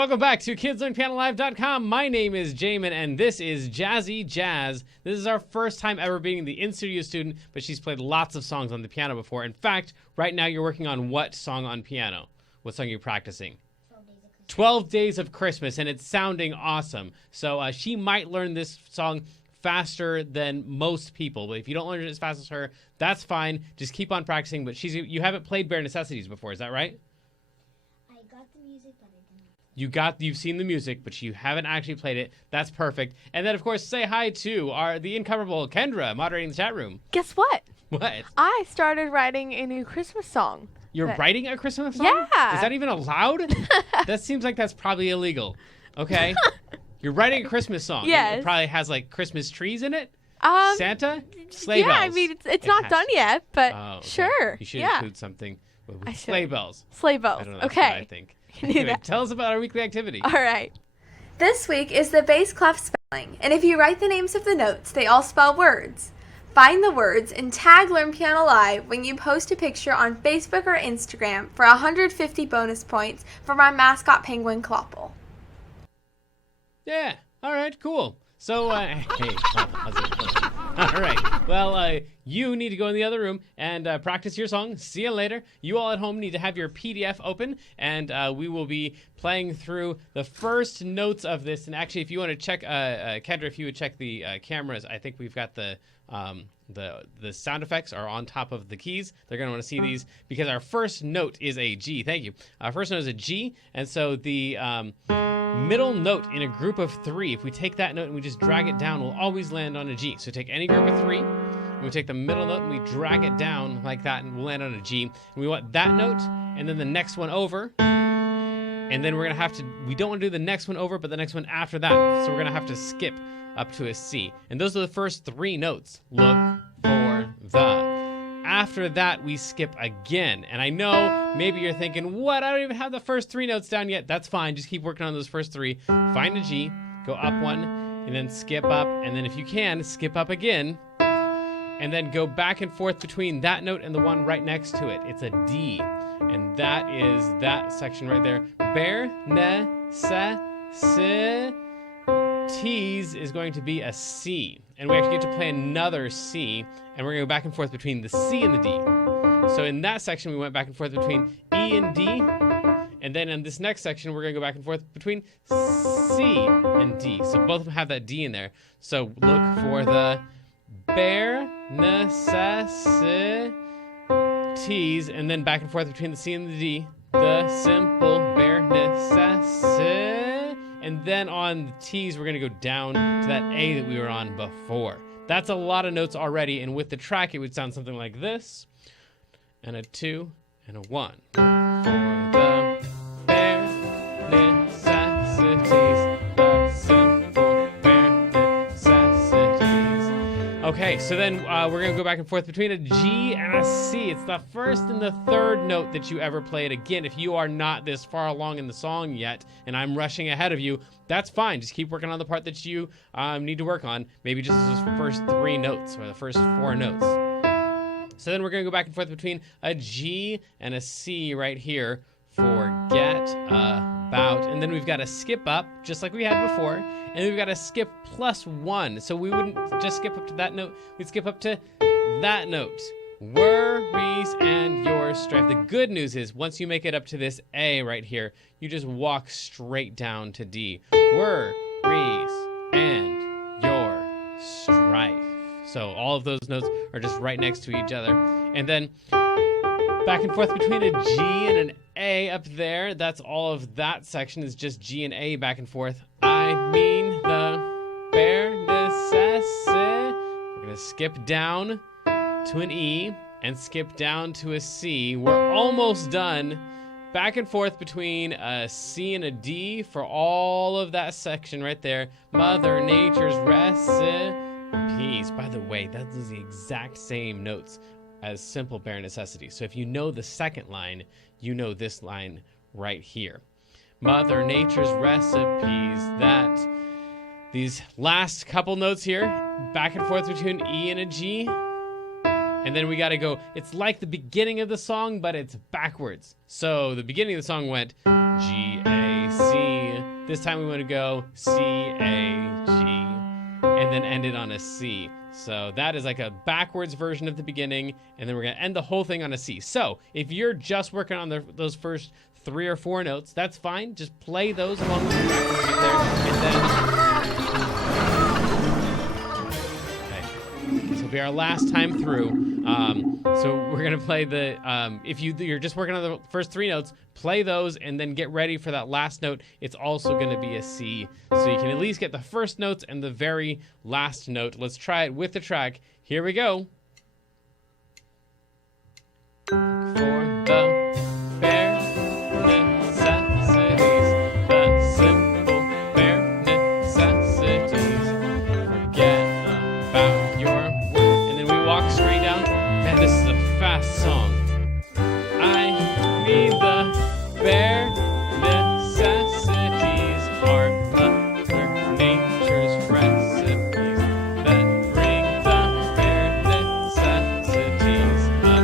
Welcome back to KidsLearnPianoLive.com. My name is Jamin, and this is Jazzy Jazz. This is our first time ever being the in-studio student, but she's played lots of songs on the piano before. In fact, right now you're working on what song on piano? What song are you practicing? 12 Days of Christmas, and it's sounding awesome. So she might learn this song faster than most people, but if you don't learn it as fast as her, that's fine. Just keep on practicing. But you haven't played Bare Necessities before, is that right? I got the music, but I didn't. You've seen the music, but you haven't actually played it. That's perfect. And then, of course, say hi to the incomparable Kendra moderating the chat room. Guess what? What? I started writing a new Christmas song. You're writing a Christmas song? Yeah. Is that even allowed? That seems like that's probably illegal. Okay. You're writing a Christmas song. Yes. It probably has like Christmas trees in it. Santa? Sleigh bells. Yeah, I mean, it's not done yet, but okay. sure. You should yeah. include something with I should. sleigh bells. Sleigh bells. I don't know. That's okay. what I think. You knew Anyway, that. tell us about our weekly activity. All right. This week is the bass clef spelling, and if you write the names of the notes, they all spell words. Find the words and tag Learn Piano Live when you post a picture on Facebook or Instagram for 150 bonus points for my mascot penguin Clopple. Yeah. All right. Cool. So, hey, how's it going? All right. Well, you need to go in the other room and practice your song. See you later. You all at home need to have your PDF open, and we will be playing through the first notes of this. And actually, if you want to check, Kendra, if you would check the cameras, I think we've got the sound effects are on top of the keys. They're going to want to see these because our first note is a G. Thank you. Our first note is a G, and so the middle note in a group of three, if we take that note and we just drag it down, we'll always land on a G. So take any group of three, and we take the middle note and we drag it down like that, and we'll land on a G. And we want that note, and then the next one over, and then we're going to have to, we don't want to do the next one over, but the next one after that. So we're going to have to skip up to a C. And those are the first three notes. Look for the. After that, we skip again. And I know maybe you're thinking, what? I don't even have the first three notes down yet. That's fine. Just keep working on those first three. Find a G, go up one, and then skip up. And then if you can, skip up again. And then go back and forth between that note and the one right next to it. It's a D. And that is that section right there. Bare, ne, se, si. T's is going to be a C, and we actually get to play another C, and we're going to go back and forth between the C and the D. So in that section, we went back and forth between E and D, and then in this next section, we're going to go back and forth between C and D. So both of them have that D in there. So look for the bare necessities, and then back and forth between the C and the D. The simple bare necessities. And then on the T's, we're going to go down to that A that we were on before. That's a lot of notes already, and with the track, it would sound something like this. And a 2, and a 1. For the bare necessities, the simple bare necessities. Okay, so then we're going to go back and forth between a G and a C. It's the first and the third note that you ever played. Again, if you are not this far along in the song yet, and I'm rushing ahead of you, that's fine. Just keep working on the part that you need to work on. Maybe just those first three notes or the first four notes. So then we're going to go back and forth between a G and a C right here. Forget about. And then we've got a skip up, just like we had before. And then we've got a skip plus 1. So we wouldn't just skip up to that note. We'd skip up to that note. Worries and your strife. The good news is once you make it up to this A right here, you just walk straight down to D. Worries and your strife. So all of those notes are just right next to each other. And then back and forth between a G and an A up there. That's all of that section is just G and A back and forth. I mean the bare necessity. We're going to skip down to an E and skip down to a C. We're almost done. Back and forth between a C and a D for all of that section right there. Mother Nature's recipes. By the way, that is the exact same notes as simple bare necessities. So if you know the second line, you know this line right here. Mother Nature's recipes. That these last couple notes here, back and forth between E and a G. And then we got to go, it's like the beginning of the song, but it's backwards. So the beginning of the song went G, A, C, This time we want to go C, A, G, and then end it on a C. So that is like a backwards version of the beginning, and then we're going to end the whole thing on a C. So if you're just working on those first 3 or 4 notes, that's fine. Just play those along with the track when we get there, and then this will be our last time through. So we're gonna play the if you're just working on the first 3 notes, play those and then get ready for that last note. It's also gonna be a C, so you can at least get the first notes and the very last note. Let's try it with the track. Here we go. For the bare necessities, the simple bare necessities. Forget about your work. And then we walk straight down. Man, this is a fast song. I mean the bare necessities are Mother Nature's recipes that bring the bare necessities up.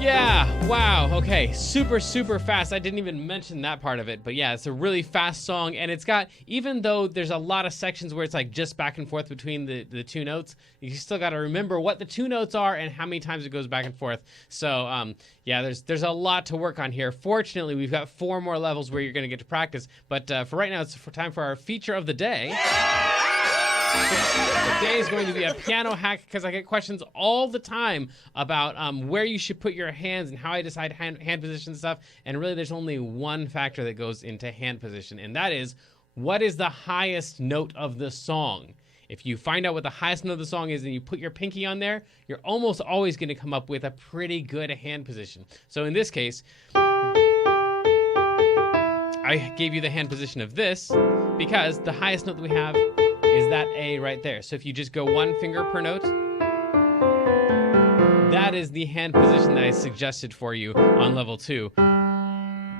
Yeah, wow, okay, super fast. I didn't even mention that part of it, but yeah, it's a really fast song, and it's got, even though there's a lot of sections where it's like just back and forth between the 2 notes, you still got to remember what the 2 notes are and how many times it goes back and forth. So yeah, there's a lot to work on here. Fortunately, we've got 4 more levels where you're going to get to practice, but for right now, it's time for our feature of the day. Today is going to be a piano hack, because I get questions all the time about where you should put your hands and how I decide hand position stuff. And really, there's only one factor that goes into hand position, and that is, what is the highest note of the song? If you find out what the highest note of the song is and you put your pinky on there, you're almost always going to come up with a pretty good hand position. So in this case, I gave you the hand position of this because the highest note that we have is that A right there. So if you just go 1 finger per note, that is the hand position that I suggested for you on level 2.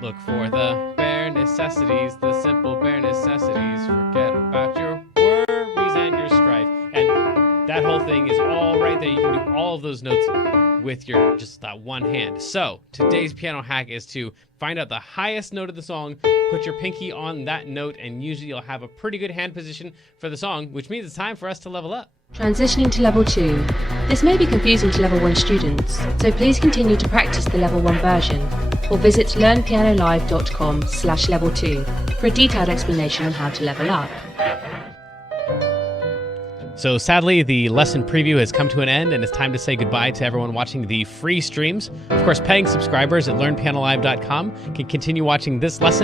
Look for the bare necessities, the simple bare necessities. Forget about your worries and your strife. And that whole thing is all right there. You can do all of those notes with your just that one hand. So today's piano hack is to find out the highest note of the song, put your pinky on that note, and usually you'll have a pretty good hand position for the song, which means it's time for us to level up. Transitioning to level 2. This may be confusing to level 1 students, so please continue to practice the level 1 version, or visit learnpianolive.com/level2 for a detailed explanation on how to level up. So sadly, the lesson preview has come to an end, and it's time to say goodbye to everyone watching the free streams. Of course, paying subscribers at learnpianolive.com can continue watching this lesson